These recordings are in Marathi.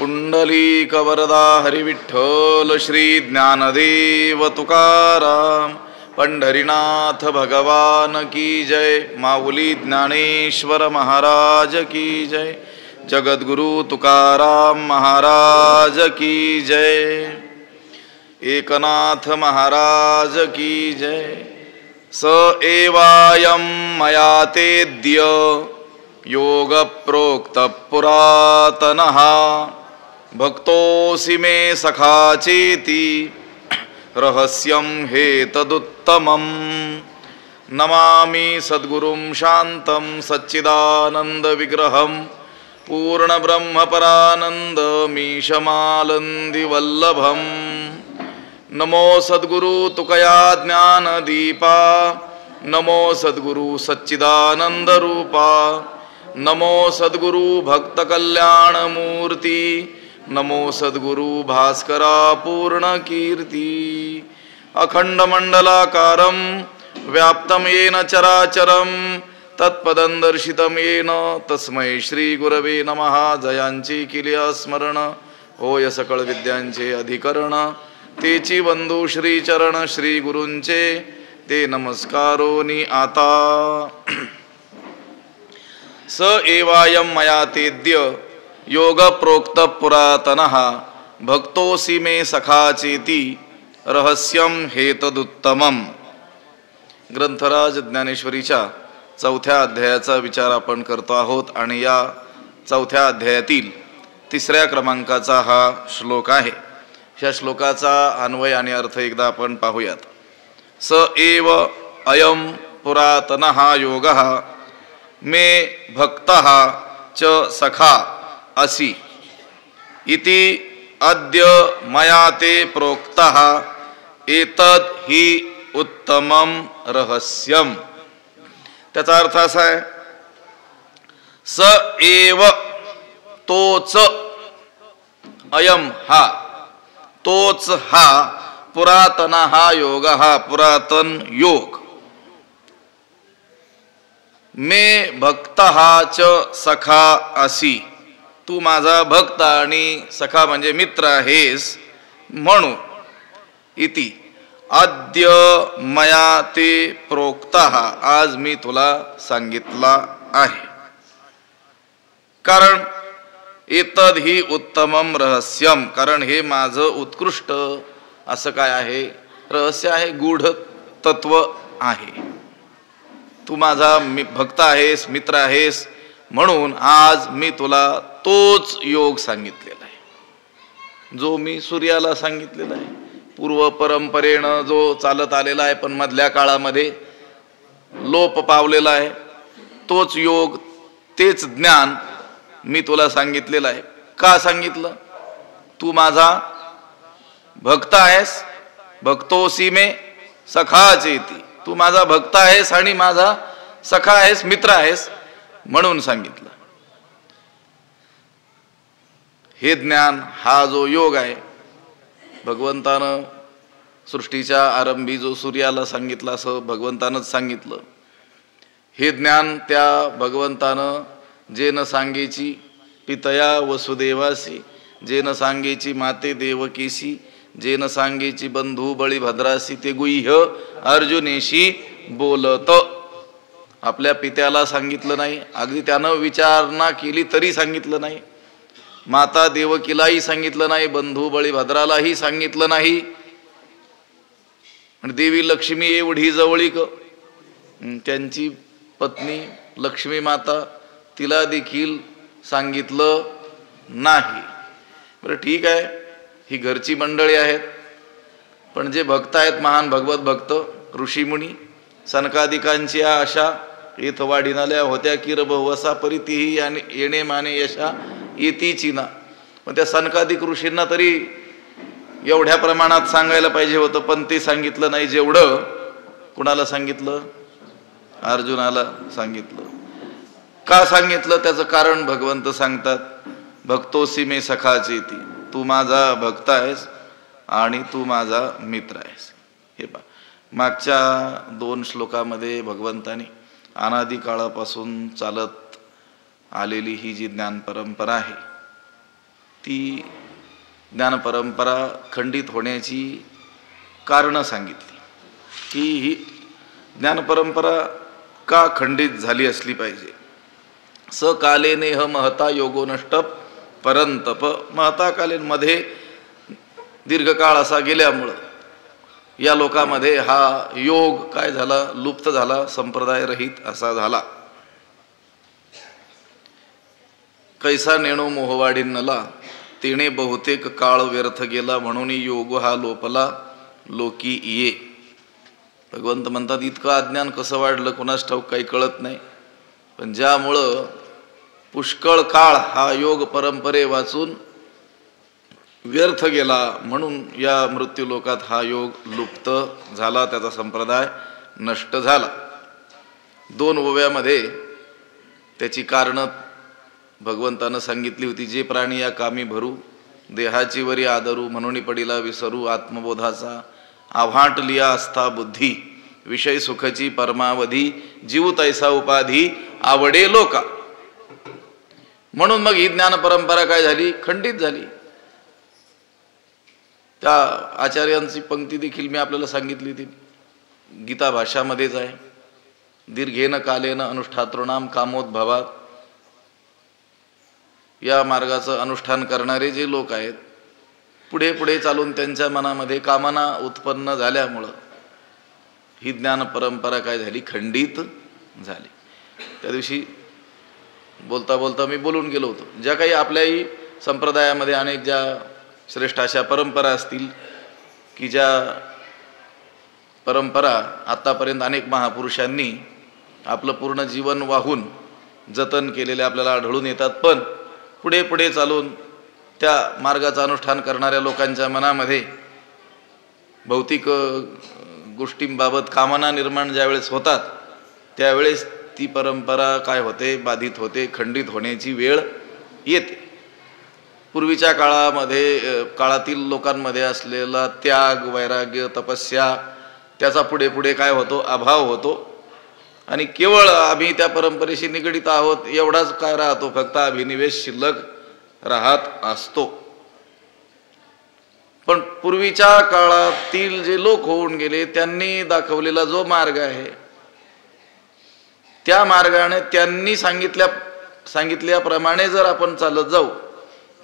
पुंडलीक वरदा हरिविठ्ठल श्री ज्ञानदेव तुकाराम पंढरीनाथ भगवान की जय। माऊली ज्ञानेश्वर महाराज की जय। जगद्गुरु तुकाराम महाराज की जय। एकनाथ महाराज की जय। स एवायं मया तेद्य योग प्रोक्त पुरातनः भक्तोऽसि मे सखा चेति रहस्यं हेतदुत्तमं। नमामि सद्गुरुं शान्तं सच्चिदानंद विग्रहं पूर्ण ब्रह्म परानंदमीशमालंदि वल्लभम्। नमो सद्गुरु तुकया ज्ञान दीपा, नमो सद्गुरु सच्चिदानंद रूपा, नमो सद्गुरु भक्त कल्याण मूर्ति, नमो सद्गुरु भास्करा पूर्ण कीर्ति। अखंड मंडलाकारं व्याप्तं येन चराचरं तत्पदं दर्शितं येन तस्मै श्री गुरवे नमः। जयांची किलिया स्मरण होय सकळ विद्यांचे अधिकरण, तेची वंदू श्री चरण श्री गुरूंचे ते नमस्कारोनी आता। स एवायं मया तेद्य योग प्रोक्त पुरातनः भक्तोऽसि मे सखा चेति रहस्यं हेतदुत्तमम्। ग्रंथराज ज्ञानेश्वरीच्या 4थ्या अध्यायाचा विचार आपण करतो आहोत आणि या 4थ्या अध्यायातील 3ऱ्या क्रमांकाचा हा श्लोक आहे। ह्या श्लोकाचा अन्वय आणि अर्थ एकदा आपण पाहूयात। स एव अयं पुरातनः योगः मे भक्तः च सखा असि इति अद्य मया ते प्रोक्तः एतद् हि उत्तमं रहस्यम्। त्याचा अर्थ असा आहे, स एव तोच, अयम हा, तोच हा, पुरातन हा योग, हा पुरातन योग, मे भक्त हा च सखा असी, तू माझा भक्त आणि सखा म्हणजे मित्र आहेस म्हणून, इति अद्य मया ते प्रोक्तः, आज मी तुला सांगितला आहे। कारण एतद ही उत्तमम रहस्यम, कारण हे माझं उत्कृष्ट असं काय आहे, रहस्य आहे, गूढ तत्व आहे। तू माझा भक्त आहेस, मित्र आहेस म्हणून आज मी तुला तोच योग सांगितलेला आहे जो मी सूर्याला सांगितलेला आहे। पूर्व परंपरेनं जो चालत आलेला आहे पण मधल्या काळामध्ये लोप पावलेला आहे, तोच योग, तेच ज्ञान मी तुला सांगितलेलं आहे। का सांगितलं? तू माझा भक्त आहेस, भक्तोसी मे सखा चेती, तू माझा भक्त आहेस आणि माझा सखा आहेस, मित्र आहेस म्हणून सांगितलं। हे ज्ञान, हा जो योग आहे, भगवंतानं सृष्टीच्या आरंभी जो सूर्याला सांगितला असं भगवंतानंच सांगितलं। हे ज्ञान त्या भगवंतानं जे न सांगेची पितया वसुदेवासी, जे न सांगेची माते देवकीसी, जे न सांगेची बंधू बळीभद्रासी, ते गुह्य अर्जुनेशी बोलत। आपल्या पित्याला सांगितलं नाही, अगदी त्यानं विचारणा केली तरी सांगितलं नाही, माता देवकीलाही सांगितलं नाही, बंधू बळीभद्रालाही सांगितलं नाही, आणि देवी लक्ष्मी एवढी जवळीक, त्यांची पत्नी लक्ष्मी माता, तिला देखील सांगितलं नाही। बरं ठीक आहे, ही घरची मंडळी आहेत, पण जे भक्त आहेत, महान भगवत भक्त ऋषीमुनी, सनकादिकांची आशा येथ वाढिनाल्या होत्या की रभवसा परितीही आणि येणे माने यशा येतीची ना। पण त्या सनकादिक ऋषींना तरी एवढ्या प्रमाणात सांगायला पाहिजे होतं, पण ते सांगितलं नाही जेवढं कुणाला सांगितलं, अर्जुनाला सांगितलं। का सांगितलं त्याचं कारण भगवंत सांगतात, भक्तोसी मे सखा चेती, तू माझा भक्त आहेस आणि तू माझा मित्र आहेस। हे पहा, मागच्या 2 श्लोकामध्ये भगवंतानी अनादी काळापासून चालत आलेली ही जी ज्ञान परंपरा आहे ती ज्ञानपरंपरा खंडित होण्याची कारणं सांगितली की ही ज्ञानपरंपरा का खंडित झाली असली पाहिजे. सकाले नेह महता योगो नष्ट परंतप. महता कालीनमध्ये दीर्घकाळ असा गेल्यामुळं या लोकांमध्ये हा योग काय झाला, लुप्त झाला, संप्रदाय रहित असा झाला. कैसा नेणो मोहवाडींनला तिने बहुतेक काळ व्यर्थ गेला, म्हणून योग हा लोपला लोकी ये. भगवंत म्हणतात इतकं अज्ञान कसं वाढलं कोणास ठाऊक, काही कळत नाही. पण ज्यामुळं पुष्कळ काळ हा योग परंपरे वाचून व्यर्थ गेला, म्हणून या मृत्यू लोकात हा योग लुप्त झाला, त्याचा संप्रदाय नष्ट झाला. 2 ओव्यामध्ये त्याची कारणं भगवंतानं सांगितली होती. जे प्राणी या कामी भरू, देहाची वरी आदरू, म्हणून पडिला विसरू, आत्मबोधाचा आव्हाट लिया असता बुद्धी, विषय सुखची परमावधी, जीव तैसा उपाधी आवडे लोका. म्हणून मग ही ज्ञान परंपरा काय झाली, खंडित झाली. त्या आचार्यांची पंक्ती देखील मी आपल्याला सांगितली ती गीता भाषामध्येच आहे. दीर्घेन कालेन अनुष्ठातॄणाम कामोद्भवात. या मार्गाचं अनुष्ठान करणारे जे लोक आहेत, पुढे पुढे चालून त्यांच्या मनामध्ये कामना उत्पन्न झाल्यामुळं ही ज्ञान परंपरा काय झाली, खंडित झाली. त्या दिवशी बोलता बोलता मी बोलून गेलो होतो, ज्या काही आपल्याही संप्रदायामध्ये अनेक ज्या श्रेष्ठ अशा परंपरा असतील की ज्या परंपरा आतापर्यंत अनेक महापुरुषांनी आपलं पूर्ण जीवन वाहून जतन केलेले आपल्याला आढळून येतात. पण पुढे पुढे चालून त्या मार्गाचं अनुष्ठान करणाऱ्या लोकांच्या मनामध्ये भौतिक गोष्टींबाबत कामना निर्माण ज्यावेळेस होतात, त्यावेळेस ती परंपरा काय होते, बाधित होते, खंडित होण्याची वेळ येते. पूर्वीच्या काळातील लोकांमध्ये असलेला त्याग, वैराग्य, तपस्या, त्याचा पुढे पुढे काय होतो, अभाव होतो. आणि केवळ आम्ही त्या परंपरेशी निगडीत आहोत एवढाच काय राहतो, फक्त अभिनिवेश शिल्लक राहत असतो. पण पूर्वीच्या काळातील जे लोक होऊन गेले त्यांनी दाखवलेला जो मार्ग आहे, त्या मार्गाने त्यांनी सांगितल्याप्रमाणे जर आपण चालत जाऊ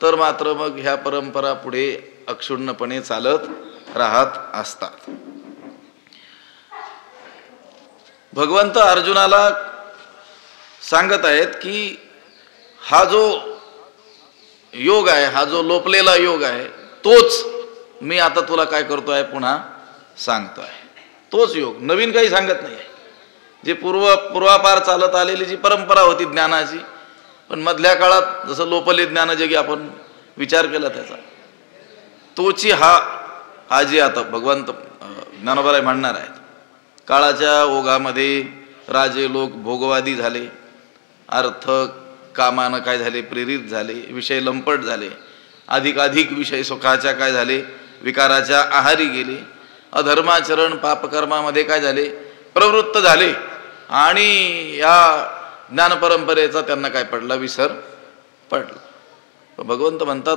तर मात्र मग ह्या परंपरा पुढे अक्षुण्णपणे चालत राहत असतात. भगवंत अर्जुनाला सांगत आहेत की हा जो योग आहे, हा जो लोपलेला योग आहे, तोच मी आता तुला काय करतोय, पुन्हा सांगतोय. तोच योग, नवीन काही सांगत नाही. जे पूर्वापार चालत आलेली जी परंपरा होती ज्ञानाची, पण मधल्या काळात जसं लोपले ज्ञानजगी आपण विचार केला त्याचा, तोची हा जे आता भगवंत ज्ञानोबाराय म्हणणार आहेत. काळाच्या ओघामध्ये राजे लोक भोगवादी झाले, अर्थ कामानं काय झाले, प्रेरित झाले, विषय लंपट झाले, अधिकाधिक विषय सुखाच्या काय झाले, विकाराच्या आहारी गेले, अधर्माचरण पापकर्मामध्ये काय झाले, प्रवृत्त झाले. आणि या ज्ञानपरंपरेचा त्यांना काय पडला, विसर पडला. भगवंत म्हणतात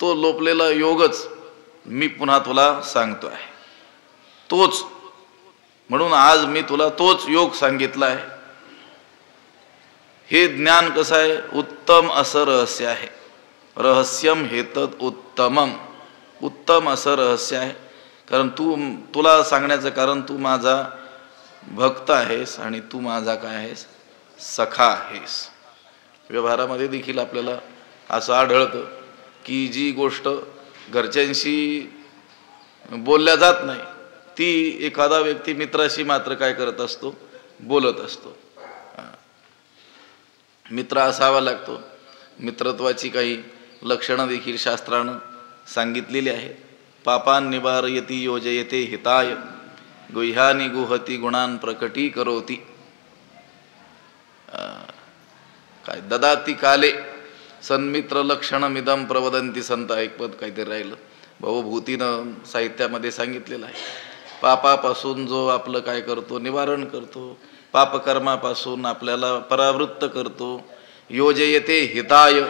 तो लोपलेला योगच मी पुन्हा तुला सांगतो आहे, तोच. म्हणून आज मी तुला तोच योग सांगितला आहे. हे ज्ञान कसं आहे, उत्तम असं रहस्य आहे. रहस्यम हेतत उत्तमम. उत्तम असं रहस्य आहे. कारण तुला सांगण्याचं कारण तू माझा भक्त आहेस आणि तू माझा काय आहेस, सखा आहेस. व्यवहारामध्ये देखील आपल्याला असं आढळतं की जी गोष्ट घरच्यांशी बोलल्या जात नाही ती एखादा व्यक्ती मित्राशी मात्र काय करत असतो, बोलत असतो. मित्र असावा लागतो. मित्रत्वाची काही लक्षणं देखील शास्त्रानं सांगितलेली आहेत. पापान निवारयती योजयते हिताय, गुह्यानी गुहती गुणान प्रकटी करोती. काय ददाती काले सन्मित्र लक्षणमिदं प्रवदंती संत. ऐकपत काहीतरी राहिलं. भवभूतीनं साहित्यामध्ये सांगितलेलं आहे. पापापासून जो आपलं काय करतो, निवारण करतो, पापकर्मापासून आपल्याला परावृत्त करतो. योजयते हिताय,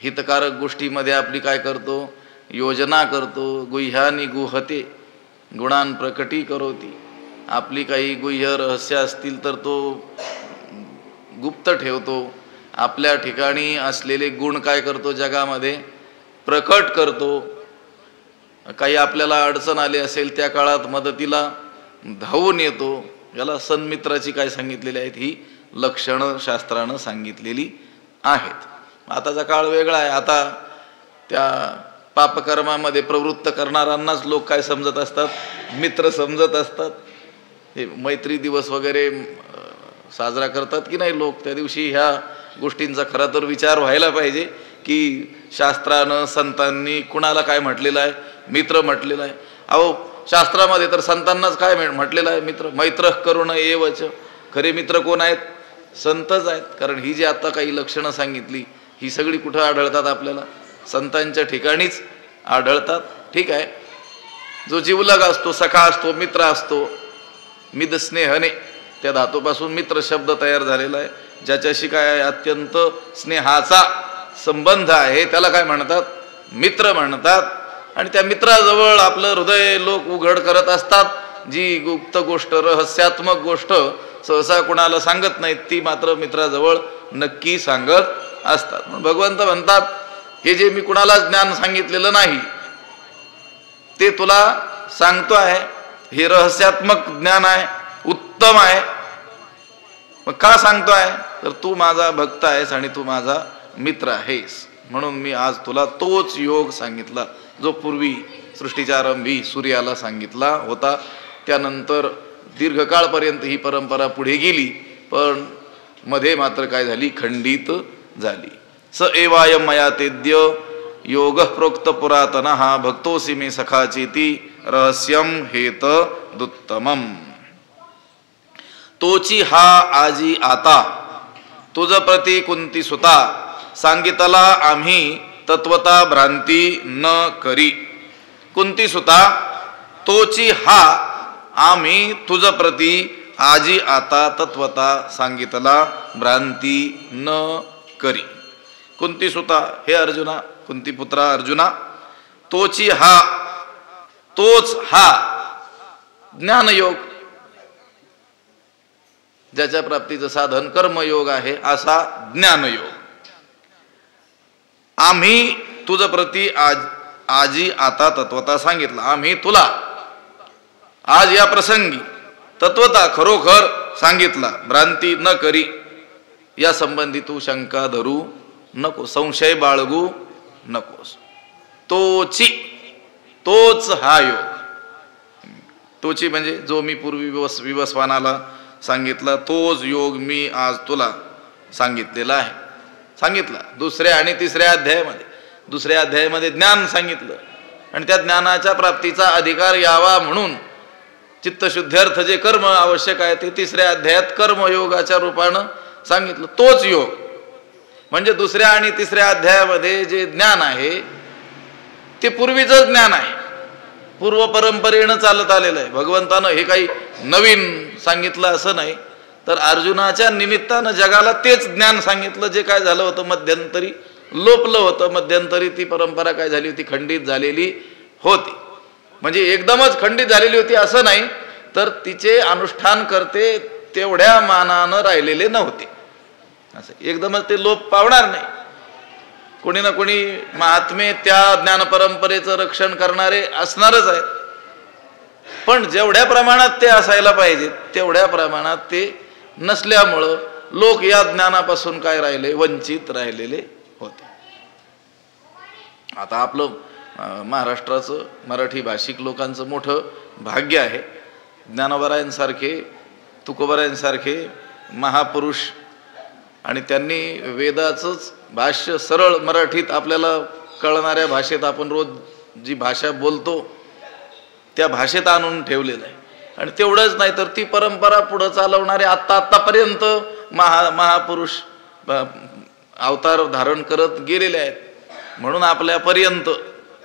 हितकारक गोष्टीमध्ये आपली काय करतो, योजना करतो. गुह्यानी गुहते गुणान प्रकटी करोती. आपली काही गुह्य रहस्य असतील तर तो गुप्त ठेवतो. आपल्या ठिकाणी असलेले गुण काय करतो, जगामध्ये प्रकट करतो. काही आपल्याला अडचण आली असेल त्या काळात मदतीला धावून येतो. याला सन्मित्राची काय सांगितलेली आहेत, ही लक्षणं शास्त्रानं सांगितलेली आहेत. आताचा काळ वेगळा आहे. आता त्या पापकर्मामध्ये प्रवृत्त करणाऱ्यांनाच लोक काय समजत असतात, मित्र समजत असतात. हे मैत्री दिवस वगैरे साजरा करतात की नाही लोक, त्या दिवशी ह्या गोष्टींचा खरा तर विचार व्हायला पाहिजे की शास्त्रानं संतांनी कुणाला काय म्हटलेलं आहे, मित्र म्हटलेलं आहे. अहो शास्त्रामध्ये तर संतांनाच काय म्हटलेलं आहे, मित्र. मैत्र करुण एवच. खरे मित्र कोण आहेत, संतच आहेत. कारण ही जी आता काही लक्षणं सांगितली ही सगळी कुठं आढळतात, आपल्याला संतांच्या ठिकाणीच आढळतात. ठीक आहे, जो जीवलग असतो, सखा असतो, मित्र असतो, मिद स्नेहने त्या धातूपासून मित्र शब्द तयार झालेला आहे. ज्याच्याशी काय अत्यंत स्नेहाचा संबंध आहे त्याला काय म्हणतात, मित्र म्हणतात. आणि त्या मित्राजवळ आपलं हृदय लोक उघड करत असतात. जी गुप्त गोष्ट, रहस्यात्मक गोष्ट सहसा कुणाला सांगत नाहीत, ती मात्र मित्राजवळ नक्की सांगत असतात. भगवंत म्हणतात, हे जे मी कुणालाच ज्ञान सांगितलेलं नाही ते तुला सांगतो आहे. हे रहस्यात्मक ज्ञान आहे, उत्तम आहे. मग का सांगतो आहे, तर तू माझा भक्त आहेस आणि तू माझा मित्र आहेस. म्हणून मी आज तुला तोच योग सांगितला जो पूर्वी सृष्टीच्या आरंभी सूर्याला सांगितला होता. त्यानंतर दीर्घकाळपर्यंत ही परंपरा पुढे गेली, पण मध्ये मात्र काय झाली, खंडित झाली. स एवायम मया तेद्य योग प्रोक्त पुरातनः भक्तोसी मे सखाचेती रहस्यम हेत दुत्तमम. तोची हा आजी आता तुझ प्रती कुंती सुता सांगितला आम्ही तत्वता भ्रांती न करी. कुंती सुता तोची हा आम्ही तुझ प्रती आजी आता तत्वता सांगितला भ्रांती न करी. कुंती सुता, हे अर्जुना, कुंती पुत्रा अर्जुना, तोची हा, तोच हा ज्ञानयोग, ज्याच्या प्राप्तीचं साधन कर्मयोग आहे, असा ज्ञानयोग आम्ही तुझ प्रती आजी आता तत्वता सांगितला. आम्ही तुला आज या प्रसंगी तत्वता खरोखर सांगितला, भ्रांती न करी. या संबंधी तू शंका धरू नको, संशय बाळगू नकोस. तोची, तोच हा योग. तोची म्हणजे जो मी पूर्वी विवस्वानाला सांगितला तोच योग मी आज तुला सांगितलेला आहे. सांगितला दुसऱ्या आणि तिसऱ्या अध्यायामध्ये. दुसऱ्या अध्यायामध्ये ज्ञान सांगितलं आणि त्या ज्ञानाच्या प्राप्तीचा अधिकार यावा म्हणून चित्तशुद्ध्यर्थ जे कर्म आवश्यक आहे ते तिसऱ्या अध्यायात कर्मयोगाच्या रूपानं सांगितलं. तोच योग म्हणजे दुसऱ्या आणि तिसऱ्या अध्यायामध्ये जे ज्ञान आहे ते पूर्वीचं ज्ञान आहे, पूर्व परंपरेनं चालत आलेलं आहे. भगवंतानं हे काही नवीन सांगितलं असं नाही, तर अर्जुनाच्या निमित्तानं जगाला तेच ज्ञान सांगितलं जे काय झालं होतं, मध्यंतरी लोपलं होतं. मध्यंतरी ती परंपरा काय झाली होती, खंडित झालेली होती. म्हणजे एकदमच खंडित झालेली होती असं नाही, तर तिचे अनुष्ठान करते तेवढ्या मानानं राहिलेले नव्हते. असं एकदमच ते लोप पावणार नाही. कोणी ना कोणी महात्मे त्या ज्ञान परंपरेचं रक्षण करणारे असणारच आहेत, पण जेवढ्या प्रमाणात ते असायला पाहिजे तेवढ्या प्रमाणात ते नसल्यामुळं लोक या ज्ञानापासून काय राहिले, वंचित राहिलेले होते. आता आपलं महाराष्ट्राचं मराठी भाषिक लोकांचं मोठं भाग्य आहे. ज्ञानोबरायांसारखे, तुकोबरायांसारखे महापुरुष, आणि त्यांनी वेदाचंच भाष्य सरळ मराठीत आपल्याला कळणाऱ्या भाषेत, आपण रोज जी भाषा बोलतो त्या भाषेत आणून ठेवलेलं आहे. आणि तेवढंच नाही तर ती परंपरा पुढं चालवणारे आत्तापर्यंत महापुरुष अवतार धारण करत गेलेले आहेत. म्हणून आपल्यापर्यंत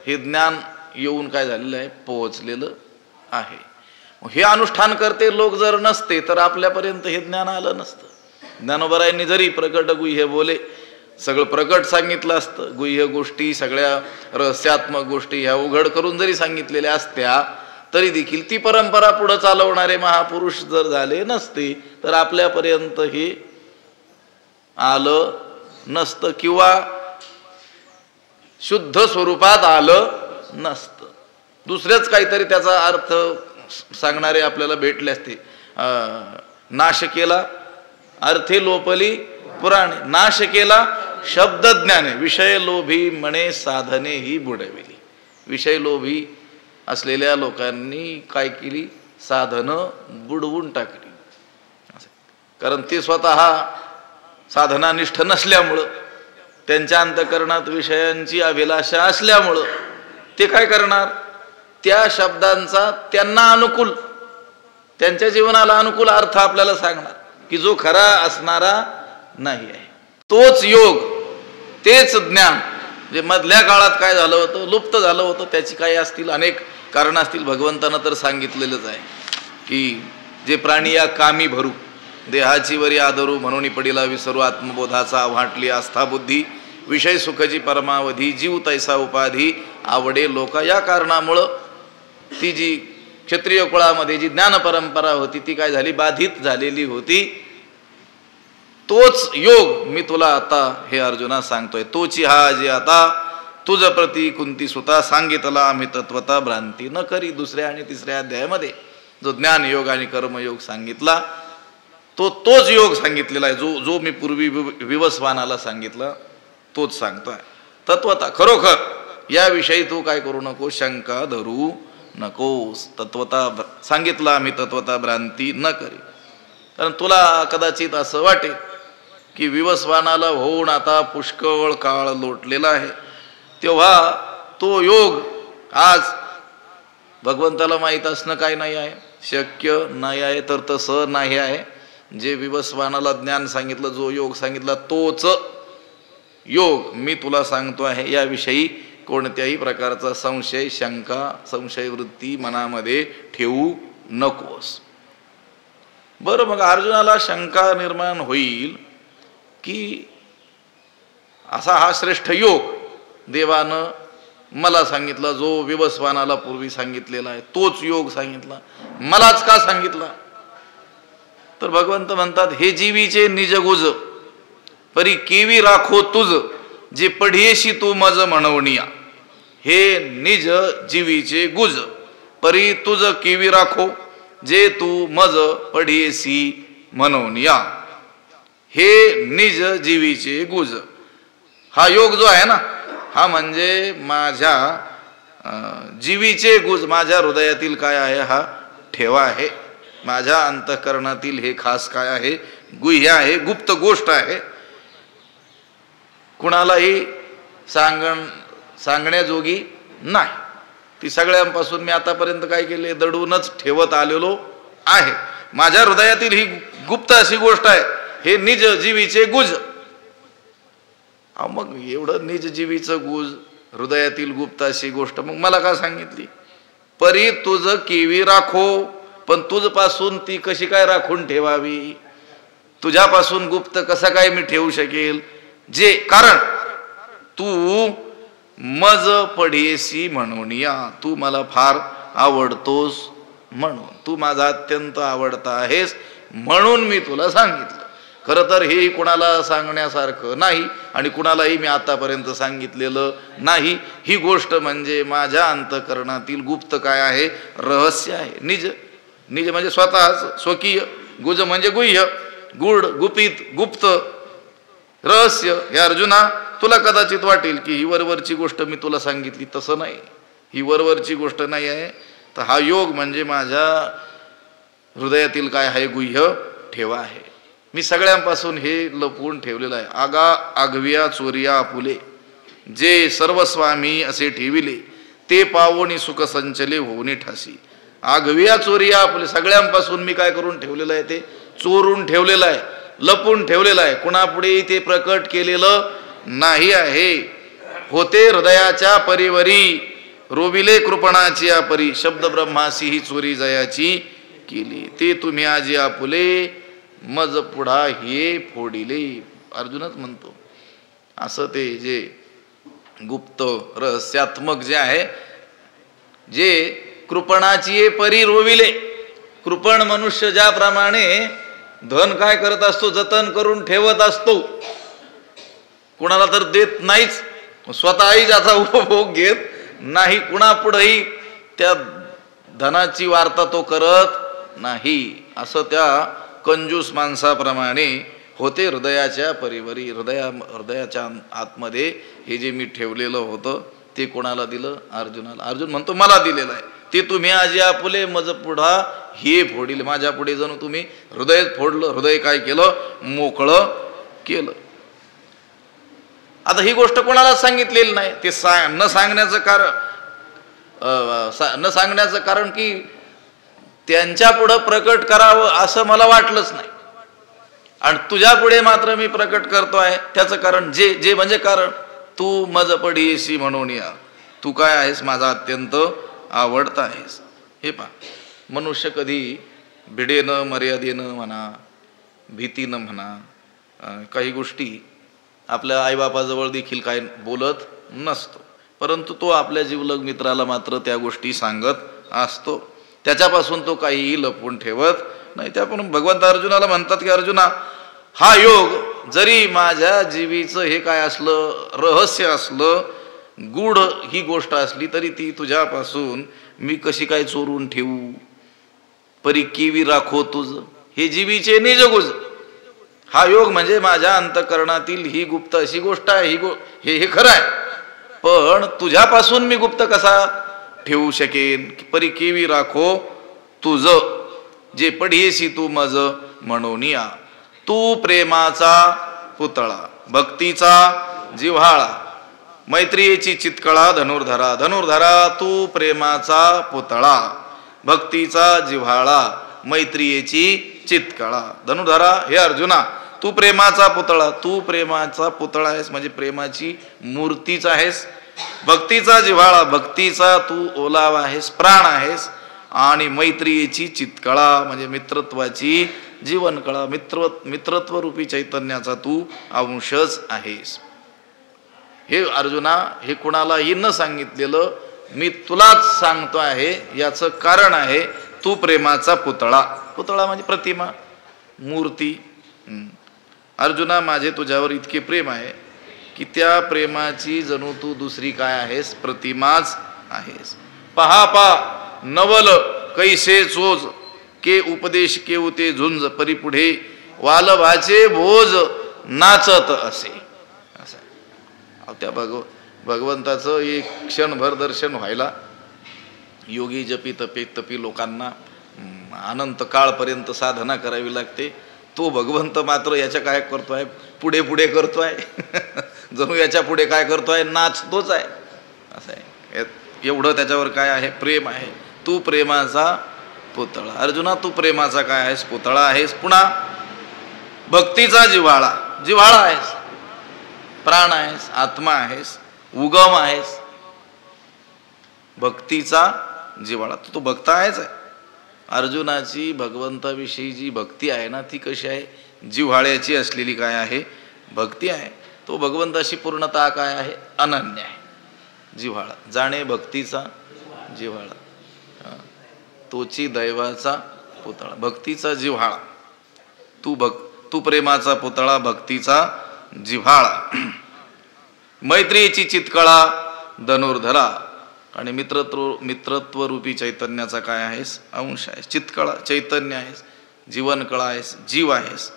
हे ज्ञान येऊन काय झालेलं आहे, पोहोचलेलं आहे. हे अनुष्ठान करते लोक जर नसते तर आपल्यापर्यंत हे ज्ञान आलं नसतं. ज्ञानोबरायांनी जरी प्रकट गुह्य बोले सगळं प्रकट सांगितलं असतं, गुह्य गोष्टी सगळ्या रहस्यात्मक गोष्टी ह्या उघड करून जरी सांगितलेल्या असत्या तरी देखील ती परंपरा पुढे चालवणारे महापुरुष जर झाले नसते तर आपल्यापर्यंत हे आलं नसतं किंवा शुद्ध स्वरूपात आलं नसतं. दुसरेच काहीतरी त्याचा अर्थ सांगणारे आपल्याला भेटले असते. नाश केला अर्थे लोपली पुराणे, नाश केला शब्द ज्ञाने, विषय लोभी म्हणे साधने ही बुडविली. विषय लोभी असलेल्या लोकांनी काय केली, साधनं बुडवून टाकली. कारण ते स्वतः साधनानिष्ठ नसल्यामुळं, त्यांच्या अंतःकरणात विषयांची अभिलाषा असल्यामुळं ते काय करणार, त्या शब्दांचा त्यांना अनुकूल, त्यांच्या जीवनाला अनुकूल अर्थ आपल्याला सांगणार की जो खरा असणारा नाही आहे. तोच योग, तेच ज्ञान जे मधल्या काळात काय झालं होतं, लुप्त झालं होतं. त्याची काही असतील अनेक कारण असतील, भगवंतानं तर सांगितलेलंच आहे की जे प्राणी या कामी भरू, देहाची वरी आदरू, म्हणून पडिला विसरू, आत्मबोधाचा वाटली आस्था बुद्धी, विषय सुखची परमावधी, जीव तैसा उपाधी, आवडे लोका. या कारणामुळं ती जी क्षत्रिय कुळामध्ये जी ज्ञान परंपरा होती ती काय झाली, बाधित झालेली होती. तोच योग मी तुला आता हे अर्जुना सांगतोय. तोची हा जे आता तुझ प्रती कुंती सुता, सांगितला आम्ही तत्वता भ्रांती न करी. दुसऱ्या आणि तिसऱ्या अध्यायामध्ये जो ज्ञान योग आणि कर्मयोग सांगितला तोच योग सांगितलेला आहे, जो मी पूर्वी विवस्वानाला सांगितला तोच सांगतोय. तत्वता खरोखर याविषयी तू काय करू नको, शंका धरू नकोस. तत्वता सांगितला आम्ही तत्वता भ्रांती न करी. कारण तुला कदाचित असं वाटेल की विवस्वानाला होऊन आता पुष्कळ काळ लोटलेला आहे, तेव्हा तो योग आज भगवंताला माहीत असणं काय नाही आहे, शक्य नाही आहे. तर तसं नाही आहे. जे विवस्वानाला ज्ञान सांगितलं, जो योग सांगितला तोच योग मी तुला सांगतो आहे. याविषयी कोणत्याही प्रकारचा संशय, शंका, संशय वृत्ती मनामध्ये ठेवू नकोस. बरं, मग अर्जुनाला शंका निर्माण होईल की असा हा श्रेष्ठ योग देवानं मला सांगितला, जो विवस्वानाला पूर्वी सांगितलेला आहे तोच योग सांगितला, मलाच का सांगितला. तर भगवंत म्हणतात, हे जीवीचे निज गुज परी केवी राखो तुझ, जे पढियेशी तू मज म्हणवणिया. हे निज जीवीचे गुज परी तुझ केवी राखो, जे तू मज पढियेसी म्हणवणिया. हे निज जीवीचे गुज. हा योग जो आहे ना, हा म्हणजे माझ्या जीवीचे गुज, माझ्या हृदयातील काय आहे हा ठेवा आहे, माझ्या अंतःकरणातील हे खास काय आहे, गुह्य आहे, गुप्त गोष्ट आहे. कुणालाही सांगण्याजोगी नाही. ती सगळ्यांपासून मी आतापर्यंत काय केले, दडूनच ठेवत आलेलो आहे. माझ्या हृदयातील ही गुप्त अशी गोष्ट आहे, हे निज जीवीचे गुज. मग एवढं निज जीवीचं गुज, हृदयातील गुप्त अशी गोष्ट मग मला का सांगितली. परी तुझ केवी राखो, पण तुझपासून ती कशी काय राखून ठेवावी, तुझ्यापासून गुप्त कसा काय मी ठेवू शकेल. जे कारण तू मज पढियेसी म्हणूनिया, तू मला फार आवडतोस म्हणून, तू माझा अत्यंत आवडता आहेस म्हणून मी तुला सांगितलं. खरं तर हे कुणाला सांगण्यासारखं नाही आणि कुणालाही मी आतापर्यंत सांगितलेलं नाही. ही गोष्ट म्हणजे माझ्या अंतःकरणातील गुप्त काय आहे, रहस्य आहे. निज, निज म्हणजे स्वतःच, स्वकीय, गुज म्हणजे गुह्य, गुढ, गुपित, गुप्त, रहस्य. हे अर्जुना, तुला कदाचित वाटेल की ही वरवरची गोष्ट मी तुला सांगितली, तसं नाही. ही वरवरची गोष्ट नाही आहे. तर हा योग म्हणजे माझ्या हृदयातील काय आहे, गुह्य ठेवा आहे. मी सगळ्यांपासून हे लपवून ठेवलेलं आहे. आगविया चोरिया आपुले, जे सर्वस्वामी असे ठेविले, ते पावोनी सुख संचले होऊनी ठासी. आगविया चोरिया आपुले, सगळ्यांपासून मी काय करून ठेवलेलं आहे, ते चोरून ठेवलेलं आहे, लपून ठेवलेलं आहे. कुणापुढे ते प्रकट केलेलं नाही आहे. होते हृदयाच्या परिवरी, रोविले कृपणाची आपरी, शब्द ब्रह्मासी ही चोरी जयाची केली. ते तुम्ही आजी आपुले, मज पुढा हे फोडिले. अर्जुनच म्हणतो असं ते जे गुप्त रहस्यात्मक जे आहे, जे कृपणाची परी रोविले. कृपण मनुष्य ज्याप्रमाणे धन काय करत असतो, जतन करून ठेवत असतो, कुणाला तर देत नाहीच, स्वतःही त्याचा उपभोग घेत नाही, कुणापुढेही त्या धनाची वार्ता तो करत नाही. असं त्या कंजूस माणसाप्रमाणे होते हृदयाच्या परिवरी. हृदयाच्या आतमध्ये हे जे मी ठेवलेलं होतं ते कोणाला दिलं? अर्जुनाला. अर्जुन म्हणतो मला दिलेलं आहे. ते तुम्ही आजी आपुले मज पुढा हे फोडील. माझ्या पुढे जणू तुम्ही हृदय फोडलं. हृदय काय केलं? मोकळं केलं. आता ही गोष्ट कोणाला सांगितलेली नाही. ते न सांगण्याचं कारण की त्यांच्या पुढं प्रकट करावं असं मला वाटलंच नाही, आणि तुझ्या पुढे मात्र मी प्रकट करतोय. त्याचं कारण जे म्हणजे कारण तू मज पडीशी म्हणून या. तू काय आहेस? माझा अत्यंत आवडता आहेस. हे पहा, मनुष्य कधी भिडेनं, मर्यादेनं म्हणा, भीतीनं म्हणा, काही गोष्टी आपल्या आईबापाजवळ देखील काय बोलत नसतो, परंतु तो आपल्या जीवलग मित्राला मात्र त्या गोष्टी सांगत असतो. त्याच्यापासून तो काहीही लपवून ठेवत नाही. त्यापासून भगवंत अर्जुनाला म्हणतात की अर्जुना, हा योग जरी माझ्या जीवीचं हे काय असलं, रहस्य असलं, गूढ ही गोष्ट असली, तरी ती तुझ्यापासून मी कशी काय चोरून ठेवू? परी केवी राखो तुझ हे जीवीचे निज गुज. हा योग म्हणजे माझ्या अंतःकरणातील ही गुप्त अशी गोष्ट आहे. हे खरं आहे, पण तुझ्यापासून मी गुप्त कसा ठेवू शकेन? परी केवी राखो तुझ जे पढीसी तू मज म्हणून या. तू प्रेमाचा पुतळा, भक्तीचा जिव्हाळा, मैत्रियेची चितकळा धनुर्धरा. धनुर्धरा तू प्रेमाचा पुतळा, भक्तीचा जिव्हाळा, मैत्रियेची चितकळा. धनुर्धरा, हे अर्जुना तू प्रेमाचा पुतळा. तू प्रेमाचा पुतळा आहेस म्हणजे प्रेमाची मूर्तीच आहेस. भक्तीचा जिव्हाळा, भक्तीचा तू ओलावा आहेस, प्राण आहेस. आणि मैत्रियेची चितकळा म्हणजे मित्रत्वाची जीवनकळा, मित्रत्व रूपी चैतन्याचा तू अंशच आहेस. हे अर्जुना, हे कुणालाही न सांगितलेलं मी तुलाच सांगतो आहे. याचं कारण आहे तू प्रेमाचा पुतळा. पुतळा म्हणजे प्रतिमा, मूर्ती. अर्जुना, माझे तुझ्यावर इतके प्रेम आहे की त्या प्रेमाची जणू तू दुसरी काय आहेस? प्रतिमाच आहेस. पहा नवल कैसे चोज के उपदेश केऊ ते झुंज परिपुढे वालभाचे भोज नाचत असे. असं त्या भगवंताचं एक क्षणभर दर्शन व्हायला योगी जपी तपी लोकांना अनंत काळपर्यंत साधना करावी लागते. तो भगवंत मात्र याच्या काय करतोय? पुढे पुढे करतोय. जणू याच्या पुढे काय करतोय? नाचतोच आहे. असं आहे. एवढं त्याच्यावर काय आहे? प्रेम आहे. तू प्रेमाचा पुतळा. अर्जुना, तू प्रेमाचा काय आहेस? पुतळा आहेस. पुन्हा भक्तीचा जिव्हाळा, जिव्हाळा आहेस, प्राण आहेस, आत्मा आहेस, उगम आहेस. भक्तीचा जिव्हाळा, तू भक्त आहेच आहे. अर्जुनाची भगवंताविषयी जी भक्ती आहे ना, ती कशी आहे? जिव्हाळ्याची असलेली काय आहे? भक्ती आहे. तो भगवंताशी पूर्णतः काय आहे? अनन्य आहे. जिव्हाळा, जाणे भक्तीचा जिव्हाळा, तोची दैवाचा पुतळा. भक्तीचा जिव्हाळा, तू प्रेमाचा पुतळा, भक्तीचा जिव्हाळा, मैत्रीची चितकळा धनुर्धरा, आणि मित्रत्व रूपी चैतन्याचा काय आहेस? अंश आहेस. चितकळा चैतन्य आहेस, जीवनकळा आहेस, जीव आहेस.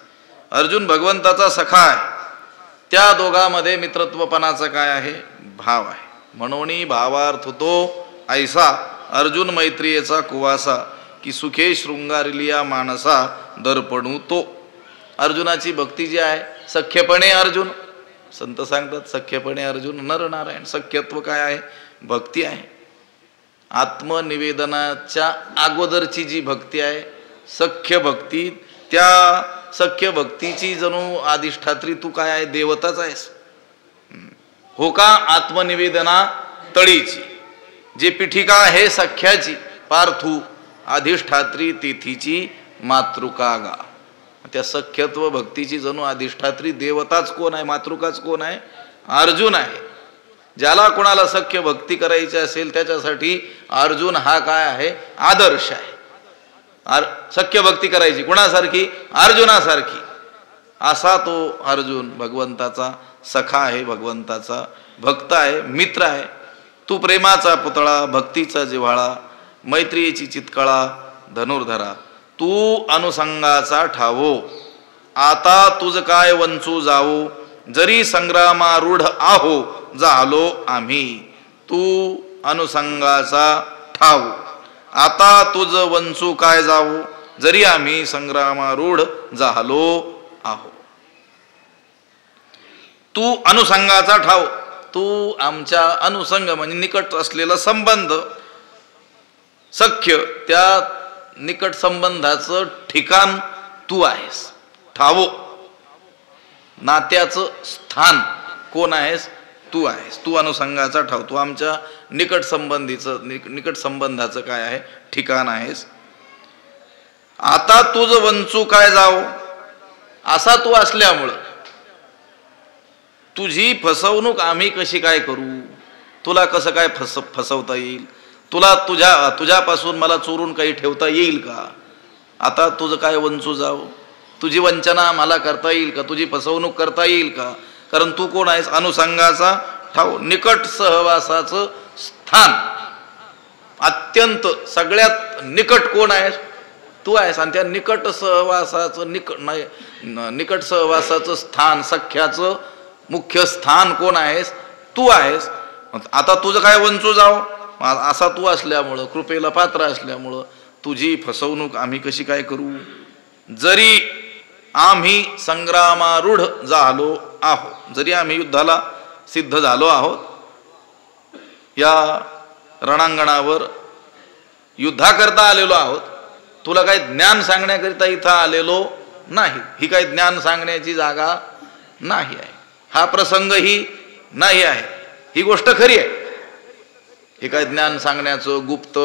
अर्जुन भगवंताचा सखा आहे. त्या दोघांमध्ये मित्रत्वपणाचा काय आहे? भाव आहे. म्हणून भावार्थ तो ऐसा अर्जुन मैत्रियेचा कुवासा की सुखे शृंगारिलिया मानसा दर्पणू तो. अर्जुनाची भक्ती जी आहे, सख्यपणे अर्जुन, संत सांगतात सख्यपणे अर्जुन नर नारायण. सख्यत्व काय आहे? भक्ती आहे. आत्मनिवेदनाच्या अगोदरची जी भक्ती आहे सख्य भक्ती, त्या सख्य भक्तीची जणू अधिष्ठात्री तू काय आहे? देवताच आहेस. हो का? आत्मनिवेदना तळीची जी पीठिका आहे सख्याची, पार्थू अधिष्ठात्री तिथीची मातृका गा. त्या सख्यत्व भक्तीची जणू अधिष्ठात्री देवताच कोण आहे? मातृकाच कोण आहे? अर्जुन आहे. ज्याला कोणाला सख्य भक्ती करायची असेल त्याच्यासाठी अर्जुन हा काय आहे? आदर्श आहे. सख्य भक्ती करायची कोणासारखी? अर्जुनासारखी. असा तो अर्जुन भगवंताचा सखा आहे, भगवंताचा भक्त आहे, मित्र आहे. तू प्रेमाचा पुतळा, भक्तीचा जिव्हाळा, मैत्रीची चितकळा धनुर्धरा, तू अनुसंगाचा ठावो. आता तुझ काय वंचू जावो, जरी संग्रामारूढ आहो झालो आम्ही. तू अनुसंगाचा ठावो, आता तुझ वंचू काय जावो, जरी आम्ही संग्रामारूढ झालो आहो. तू अनुसंगाचा ठाव, तू आमच्या अनुसंग म्हणजे निकट असलेला संबंध, सख्य त्या निकट संबंधाचं ठिकाण तू आहेस. ठावो, नात्याचं स्थान कोण आहेस? तू आहेस. तू अनुसंगाचा ठाव, तू आमच्या निकट संबंधाचं काय आहे? ठिकाण आहेस. आता तुझ वंचू काय जावो, असा तू असल्यामुळं तुझी फसवणूक आम्ही कशी काय करू? तुला कसं काय फसवता येईल? तुला तुझ्यापासून मला चोरून काही ठेवता येईल का? आता तुझं काय वंचू जावो, तुझी वंचना मला करता येईल का? तुझी फसवणूक करता येईल का? कारण तू कोण आहेस? अनुसंगाचा ठाव, निकट सहवासाचं स्थान, अत्यंत सगळ्यात निकट कोण आहेस? तू आहेस. आणि त्या निकट सहवासाचं निकट सहवासाचं स्थान, सख्याचं मुख्य स्थान कोण आहेस? तू आहेस. आता तुझं काय वंचू जावो, असा तू असल्यामुळं, कृपेला पात्र असल्यामुळं तुझी फसवणूक आम्ही कशी काय करू? जरी आम्ही संग्रामारूढ झालो आहोत, जरी आम्ही युद्धाला सिद्ध झालो आहोत, या रणांगणावर युद्धाकरता आलेलो आहोत, तुला काही ज्ञान सांगण्याकरिता इथं आलेलो नाही. ही काही ज्ञान सांगण्याची जागा नाही आहे, हा प्रसंगही नाही आहे. ही गोष्ट खरी आहे, हे काय ज्ञान सांगण्याचं, गुप्त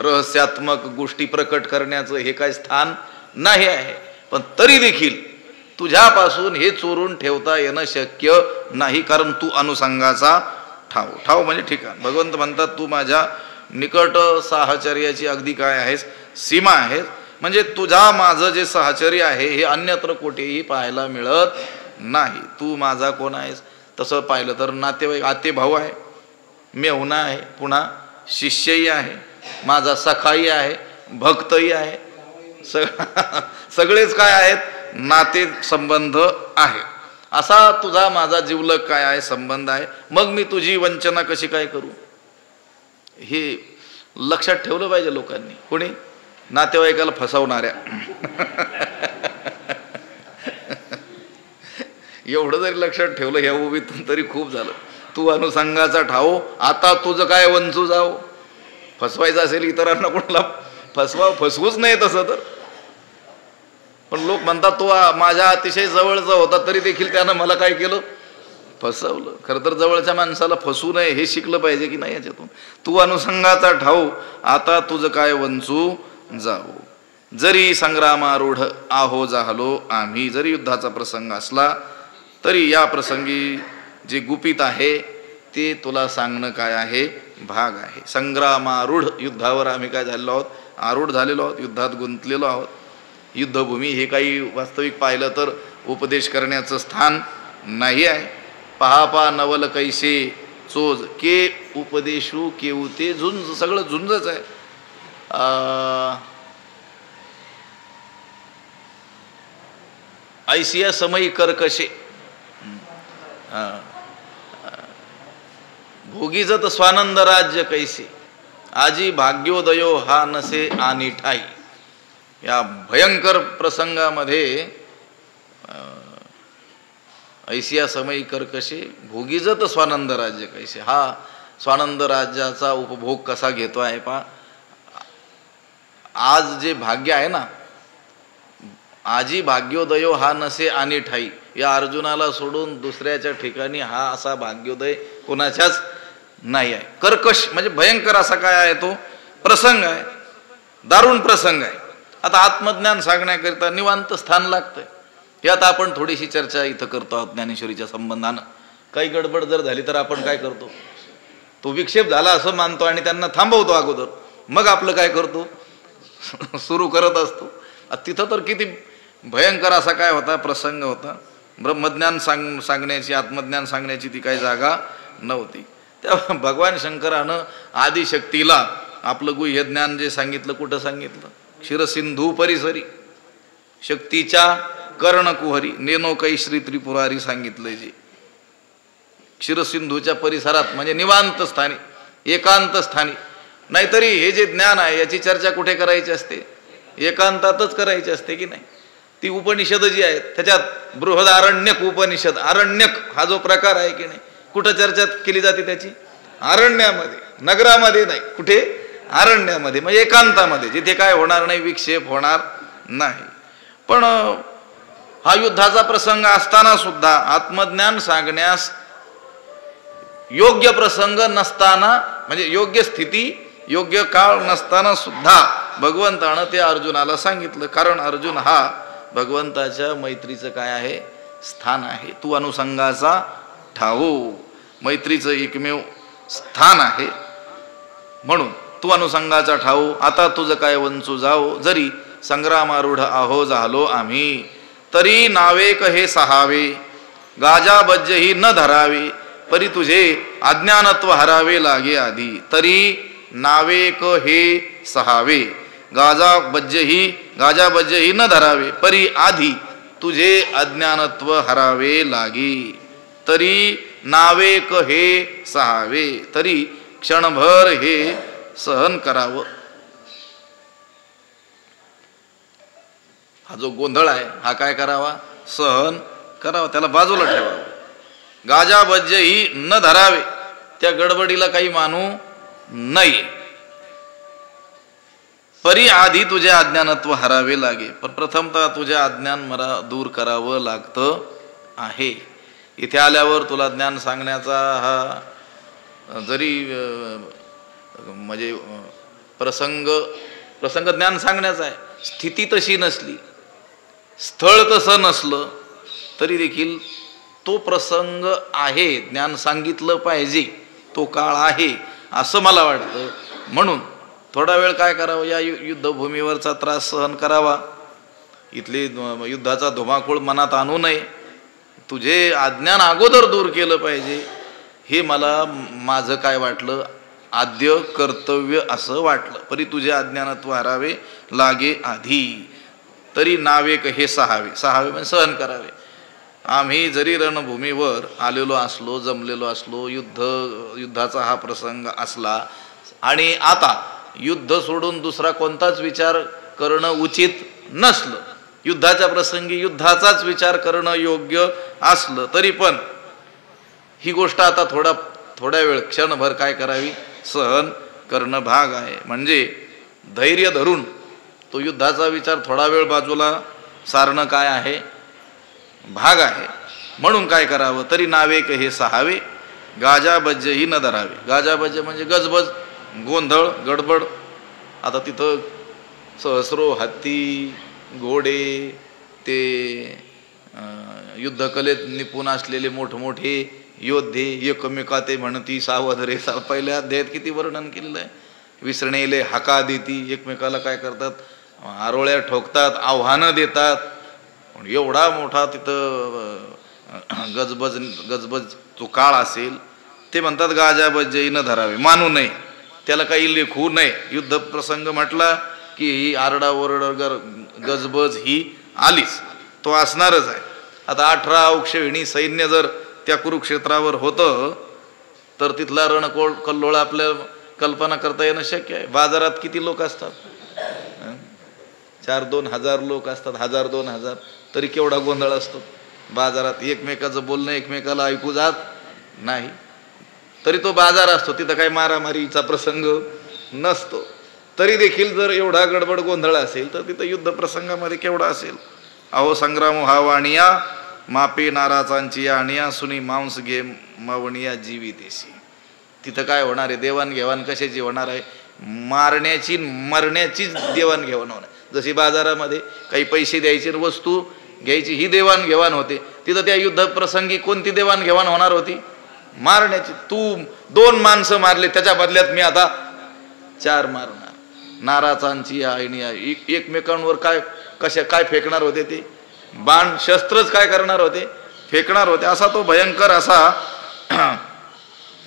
रहस्यात्मक गोष्टी प्रकट करण्याचं हे काय स्थान नाही आहे. पण तरी देखील तुझ्यापासून हे चोरून ठेवता येणं शक्य नाही, कारण तू अनुसंगाचा ठाव. ठाव म्हणजे ठिकाण. भगवंत म्हणतात तू माझ्या निकट साहचर्याची अगदी काय आहेस? सीमा आहेस. म्हणजे तुझा माझं जे साहचर्य आहे हे अन्यत्र कुठेही पाहायला मिळत नाही. तू माझा कोण आहेस? तसं पाहिलं तर नातेवाईक, आते भाऊ आहे, मेहुणा आहे, पुन्हा शिष्यही आहे, माझा सखाही आहे, भक्तही आहे, सगळेच काय आहेत? नाते संबंध आहे. असा तुझा माझा जिवलग काय आहे? संबंध आहे. मग मी तुझी वंचना कशी काय करू? हे लक्षात ठेवलं पाहिजे लोकांनी. कोणी? नातेवाईकाला फसवणाऱ्या. एवढं जरी लक्षात ठेवलं ह्या उभीतून तरी खूप झालं. तू अनुसंगाचा ठाव, आता तुझं काय वंचू जावो. फसवायचं असेल इतरांना कोणाला फसवूच नाही तसं तर. पण लोक म्हणतात तो माझ्या अतिशय जवळचा होता तरी देखील त्यानं मला काय केलं? फसवलं. खरं तर जवळच्या माणसाला फसवू नये हे शिकलं पाहिजे की नाही याच्यातून. तू अनुसंगाचा ठाऊ, आता तुझं काय वंचू जावो, जरी संग्रामारूढ आहो झालो आम्ही. जरी युद्धाचा प्रसंग असला तरी या प्रसंगी जे गुपित आहे ते तुला सांगणं काय आहे? भाग आहे. संग्रामारूढ, युद्धावर आम्ही काय झालेलो आहोत? आरूढ झालेलो आहोत, युद्धात गुंतलेलो आहोत. युद्धभूमी हे काही वास्तविक पाहिलं तर उपदेश करण्याचं स्थान नाही आहे. पहा नवल कैसे चोज के उपदेशू केवते झुंज, सगळं झुंजच आहे. ऐसिया समयी कर्कशे, भोगीजत स्वानंद राज्य कैसे, आजी भाग्योदयो हा नसे आणि ठाई. या भयंकर प्रसंगामध्ये ऐसिया समयी कर्कशे भोगीजत स्वानंद राज्य कैसे, हा स्वानंद राज्याचा उपभोग कसा घेतो आहे पा. आज जे भाग्य आहे ना, आजी भाग्योदयो हा नसे आणि ठाई, या अर्जुनाला सोडून दुसऱ्याच्या ठिकाणी हा असा भाग्योदय कोणाच्याच नाही आहे. कर्कश म्हणजे भयंकर असा काय आहे? तो प्रसंग आहे, दारुण प्रसंग आहे. आता आत्मज्ञान सांगण्याकरिता निवांत स्थान लागतंय. यात आपण थोडीशी चर्चा इथं करतो आहोत ज्ञानेश्वरीच्या संबंधानं. काही गडबड जर झाली तर आपण काय करतो, तो विक्षेप झाला असं मानतो आणि त्यांना थांबवतो अगोदर, मग आपलं काय करतो सुरू करत असतो. तिथं तर किती भयंकर असा काय होता प्रसंग होता. ब्रह्मज्ञान सांगण्याची, आत्मज्ञान सांगण्याची ती काही जागा नव्हती. त्या भगवान शंकरानं आदिशक्तीला आपलं गुह्य ज्ञान जे सांगितलं, कुठं सांगितलं, क्षीरसिंधू परिसरी, शक्तीच्या कर्णकुहरी नेनो कै श्री त्रिपुरारी सांगितलंय. जे क्षीरसिंधूच्या परिसरात म्हणजे निवांत स्थानी, एकांत स्थानी. नाहीतरी हे जे ज्ञान आहे याची चर्चा कुठे करायची असते, एकांतातच करायची असते की नाही. ती उपनिषद जी आहेत त्याच्यात बृहदारण्यक उपनिषद, आरण्यक हा जो प्रकार आहे की नाही, कुठं चर्चा केली जाते त्याची, अरण्यामध्ये, नगरामध्ये नाही, कुठे, अरण्यामध्ये, म्हणजे एकांतामध्ये, जिथे काय होणार नाही, विक्षेप होणार नाही. पण हा युद्धाचा प्रसंग असताना सुद्धा, आत्मज्ञान सांगण्यास योग्य प्रसंग नसताना, म्हणजे योग्य स्थिती, योग्य काळ नसताना सुद्धा भगवंतानं ते अर्जुनाला सांगितलं. कारण अर्जुन हा भगवंताच्या मैत्रीचं काय आहे, स्थान आहे. तू अनुसंगाचा ठावो, मैत्रीचं एकमेव स्थान आहे. म्हणून तू अनुसंगाचा ठावो, आता तुझं काय वंचू जाओ, जरी संग्रामारूढ आहो झालो आम्ही, तरी नावेक हे सहावे, गाजा बज्जही न धरावे, परी तुझे अज्ञानत्व हरावे लागे आधी. तरी नावेक हे सहावे, गाजा बज्जही न धरावे, परी आधी तुझे अज्ञानत्व हरावे लागे. तरी नावेक हे सहावे, तरी क्षणभर हे सहन करावं. हा जो गोंधळ आहे हा काय करावा, सहन करावा, त्याला बाजूला ठेवावं. गाजा बज्जही न धरावे, त्या गडबडीला काही मानू नाही. परी आधी तुझे अज्ञानत्व हरावे लागे, पण प्रथमतः तुझे अज्ञान मला दूर करावं लागतं आहे. इथे आल्यावर तुला ज्ञान सांगण्याचा हा जरी म्हणजे प्रसंग ज्ञान सांगण्याचा आहे, स्थिती तशी नसली, स्थळ तसं नसलं, तरी देखील तो प्रसंग आहे, ज्ञान सांगितलं पाहिजे, तो काळ आहे असं मला वाटतं. म्हणून थोडा वेळ काय करावं, या युद्धभूमीवरचा त्रास सहन करावा, इथली युद्धाचा धुमाकूळ मनात आणू नये, तुझे अज्ञान अगोदर दूर केलं पाहिजे, हे मला माझं काय वाटलं, आद्य कर्तव्य असं वाटलं. परी तुझे अज्ञानत्व हरावे लागे आधी, तरी नावेक हे सहावे, सहावे म्हणजे सहन करावे. आम्ही जरी रणभूमीवर आलेलो असलो, जमलेलो असलो, युद्धाचा हा प्रसंग असला, आणि आता युद्ध सोडून दुसरा कोणताच विचार करणं उचित नसलं, युद्धाच्या प्रसंगी युद्धाचाच विचार करणं योग्य असलं, तरी पण ही गोष्ट आता थोड्या वेळ, क्षणभर काय करावी, सहन करणं भाग आहे. म्हणजे धैर्य धरून तो युद्धाचा विचार थोडा वेळ बाजूला सारणं काय आहे, भाग आहे. म्हणून काय करावं, तरी नावेक हे सहावे, गाजाबज्जही न धरावे. गाजाबज्ज म्हणजे गजबज, गोंधळ, गडबड. आता तिथं सहस्रो हत्ती, घोडे, ते युद्धकलेत निपुण असलेले मोठमोठे योद्धे, एकमेका ते म्हणती सावध रे. पहिल्या अध्यायात किती वर्णन केलेलं आहे. विसरणेले हाका देती, एकमेकाला काय करतात, आरोळ्या ठोकतात, आव्हानं देतात. एवढा मोठा तिथं गजबज जो काळ असेल, ते म्हणतात गाजाबज्जही न धरावे, मानू नये, त्याला काही लेखू नये. युद्ध प्रसंग म्हटला की ही आरडाओरड गजबज ही आलीच, तो असणारच आहे. आता 18 अक्षौहिणी सैन्य जर त्या कुरुक्षेत्रावर होतं, तर तिथला कल्लोळ आपल्या कल्पना करता येणं शक्य आहे. बाजारात किती लोक असतात, 4-2 हजार लोक असतात, 1000-2000, तरी केवढा गोंधळ असतो बाजारात. एकमेकाचं बोलणं एकमेकाला ऐकू जात नाही, तरी तो बाजार असतो, तिथं काही मारामारीचा प्रसंग नसतो. तरी देखील जर एवढा गडबड गोंधळ असेल, तर तिथं युद्ध प्रसंगामध्ये केवढा असेल. अहो संग्राम हा वाणिया, मापे नाराचांची आणिया, सुनी मांस घे मावणिया जीवितेशी. तिथं काय होणार आहे, देवाणघेवाण कशाची होणार आहे, मारण्याची मरण्याचीच देवाणघेवाण होणार. जशी बाजारामध्ये काही पैसे द्यायचे, वस्तू घ्यायची ही देवाणघेवाण होते. तिथं त्या युद्ध प्रसंगी कोणती देवाणघेवाण होणार होती? मारण्याची. तू 2 माणसं मारले, त्याच्या बदल्यात मी आता 4 मारणार. नाराचांची आईनी एकमेकांवर काय फेकणार होते? ते बाण शस्त्रच काय करणार होते? फेकणार होते. असा तो भयंकर असा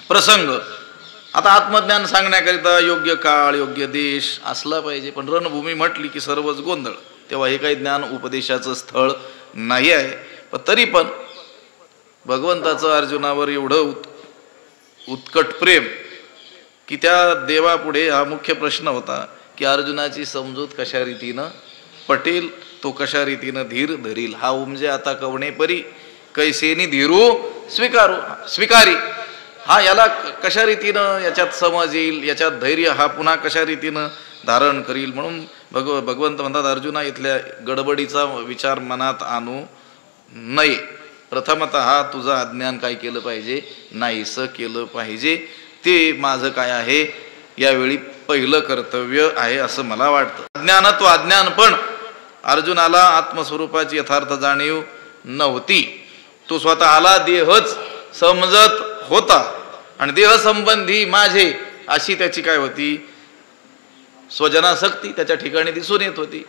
प्रसंग. आता आत्मज्ञान सांगण्याकरिता योग्य काळ योग्य देश असला पाहिजे. पण रणभूमी म्हटली की सर्वच गोंधळ. तेव्हा हे काही ज्ञान उपदेशाचं स्थळ नाही आहे. पण तरी पण भगवंताचं अर्जुनावर एवढं उत्कट प्रेम की त्या देवापुढे हा मुख्य प्रश्न होता की अर्जुनाची समजूत कशा रीतीनं पटेल, तो कशा रीतीनं धीर धरील. हा उमजे आता कवणे परी, कैसेनी धीरू स्वीकारी. हा याला कशा रीतीनं याच्यात समज येईल, याच्यात धैर्य हा पुन्हा कशा रीतीनं धारण करील. म्हणून भगवंत म्हणतात अर्जुना, इथल्या गडबडीचा विचार मनात आणू नये. प्रथमतः तुझं अज्ञान काय केलं पाहिजे? नाहीसं केलं पाहिजे. ते माझं काय आहे यावेळी पहिलं कर्तव्य आहे असं मला वाटतं. अज्ञानत्व अज्ञान पण अर्जुनाला आत्मस्वरूपाची यथार्थ जाणीव नव्हती. तो स्वतःला देहच समजत होता आणि देहसंबंधी माझे अशी त्याची काय होती? स्वजनासक्ती त्याच्या ठिकाणी दिसून येत होती.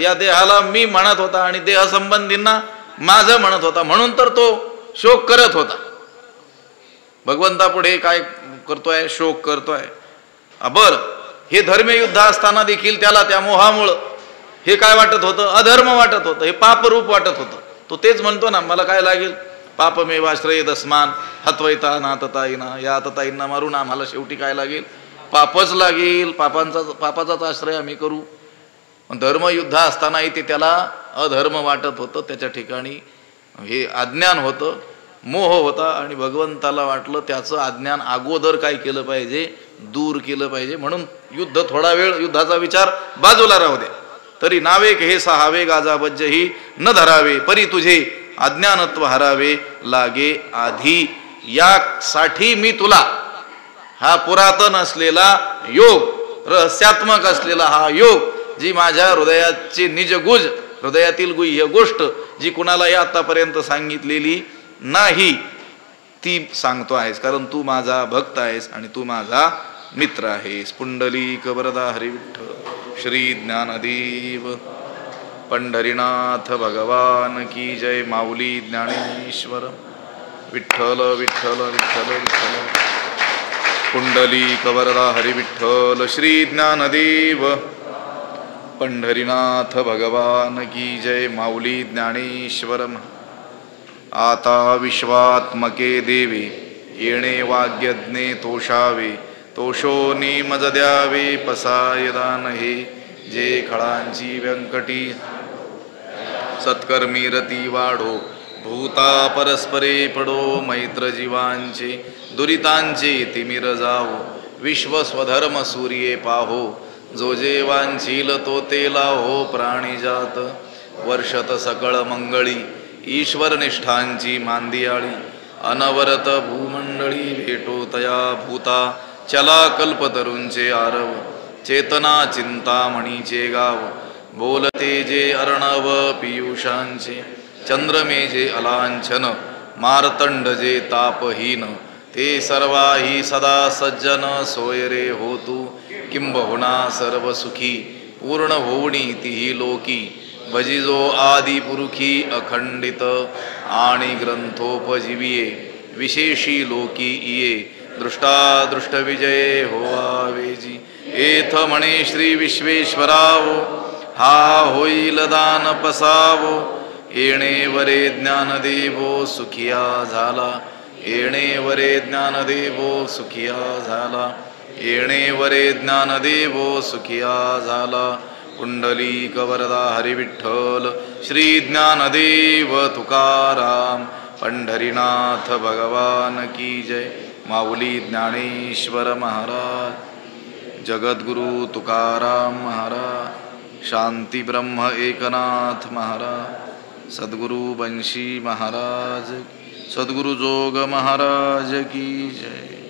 या देहाला मी म्हणत होता आणि देहसंबंधींना माझं म्हणत होता. म्हणून तर तो शोक करत होता. भगवंतापुढे काय करतोय? शोक करतोय. बर, हे धर्मयुद्ध असताना देखील त्याला त्या मोहामुळं हे काय वाटत होतं? अधर्म वाटत होतं, हे पापरूप वाटत होतं. तो तेच म्हणतो ना, मला काय लागेल? पापमेवाश्रय दस्मान हत्वैता नातताईना, या आतताईंना मारून आम्हाला शेवटी काय लागेल? पापच लागेल. पापाचाच आश्रय आम्ही करू. धर्मयुद्ध असतानाही ते त्याला अधर्म वाटत होतं. त्याच्या ठिकाणी हे अज्ञान होतं, मोह होता. आणि भगवंताला वाटलं त्याचं अज्ञान अगोदर काय केलं पाहिजे? दूर केलं पाहिजे. म्हणून युद्ध थोडा वेळ, युद्धाचा विचार बाजूला राहू दे. तरी नावे हे सहावे गाजाबज्ज ही न धरावे, परी तुझे अज्ञानत्व हरावे लागे आधी. यासाठी मी तुला हा पुरातन असलेला योग, रहस्यात्मक असलेला हा योग, जी माझ्या हृदयाची निजगुज, हृदयातील गुह्य गोष्ट जी कुणालाही आतापर्यंत सांगितलेली नाही, ती सांगतो आहेस. कारण तू माझा भक्त आहेस आणि तू माझा मित्र आहेस. पुंडलिक वरदा हरी विठ्ठल श्री ज्ञानदेव पंढरीनाथ भगवान की जय. माऊली ज्ञानेश्वर विठ्ठल विठ्ठल विठ्ठल विठ्ठल. पुंडलिक वरदा हरी विठ्ठल श्री ज्ञानदेव पंढरीनाथ भगवान की जय. माऊली ज्ञानेश्वर. आता विश्वात्मके देवे येणे वाग्यज्ञे तोषावे, तोषोनी मज द्यावे पसायदान हे. जे खळांची व्यंकटी सत्कर्मी रती वाढो, भूता परस्परे पडो, मैत्र जीवांचे दुरितांचे तिमिर जावो. विश्व स्वधर्म सूर्ये पाहो, जो जे वांछील तो ते लाहो. प्राणीजात वर्षत सकळ मंगळी, ईश्वर निष्ठांची मांदियाळी. अनवरत भूमंडळी भेटो तया भूता, चला कल्पतरूंचे आरव. चेतना चिंतामणीचे गाव, बोलते जे अर्णव पियुषांचे. चंद्रमे जे अलांछन, मारतंड जे तापहीन. ते सर्वाही सदा सज्जन, सोय रे होतू किंबहुना सर्व सुखी. पूर्ण होवणी तिही लोकी, भजिजो आदि पुरुखी अखंडित. आणि ग्रंथोपजीविये विशेषी लोकी इये. दृष्टादृष्ट विजये होवावेजी. एथ म्हणे श्री विश्वेश्वरावो, हा होईल दान पसावो. येणे वरे ज्ञानदेवो सुखिया झाला. येणे वरे ज्ञानदेवो सुखिया झाला. येणे वरे ज्ञानदेवो सुखिया झाला. पुंडलिक वरदा हरी विठ्ठल श्री ज्ञानदेव तुकाराम. पंढरीनाथ भगवान की जय. माऊली ज्ञानेश्वर महाराज, जगद्गुरु तुकाराम महाराज, शांती ब्रह्म एकनाथ महाराज, सद्गुरु बंशी महाराज, सद्गुरु जोग महाराज की जय.